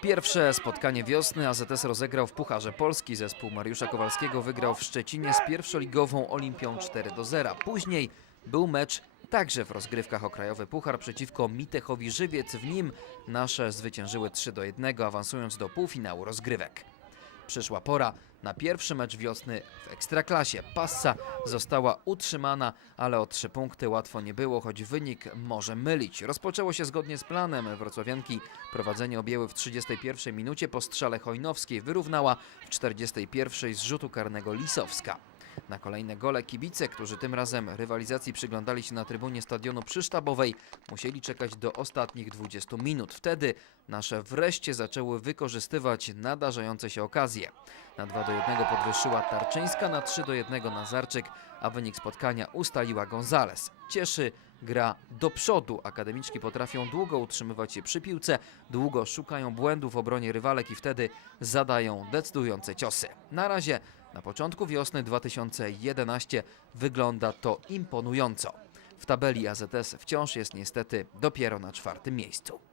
Pierwsze spotkanie wiosny AZS rozegrał w Pucharze Polski. Zespół Mariusza Kowalskiego wygrał w Szczecinie z pierwszoligową Olimpią 4 do 0. Później był mecz także w rozgrywkach o Krajowy Puchar przeciwko Mitechowi Żywiec. W nim nasze zwyciężyły 3 do 1, awansując do półfinału rozgrywek. Przyszła pora na pierwszy mecz wiosny w Ekstraklasie. Passa została utrzymana, ale o trzy punkty łatwo nie było, choć wynik może mylić. Rozpoczęło się zgodnie z planem. Wrocławianki prowadzenie objęły w 31 minucie po strzale Hojnowskiej. Wyrównała w 41 z rzutu karnego Lisowska. Na kolejne gole kibice, którzy tym razem rywalizacji przyglądali się na trybunie stadionu przysztabowej, musieli czekać do ostatnich 20 minut. Wtedy nasze wreszcie zaczęły wykorzystywać nadarzające się okazje. Na 2 do 1 podwyższyła Tarczyńska, na 3 do 1 Nazarczyk, a wynik spotkania ustaliła Gonzales. Cieszy gra do przodu. Akademiczki potrafią długo utrzymywać się przy piłce, długo szukają błędów w obronie rywalek i wtedy zadają decydujące ciosy. Na razie na początku wiosny 2011 wygląda to imponująco. W tabeli AZS wciąż jest niestety dopiero na czwartym miejscu.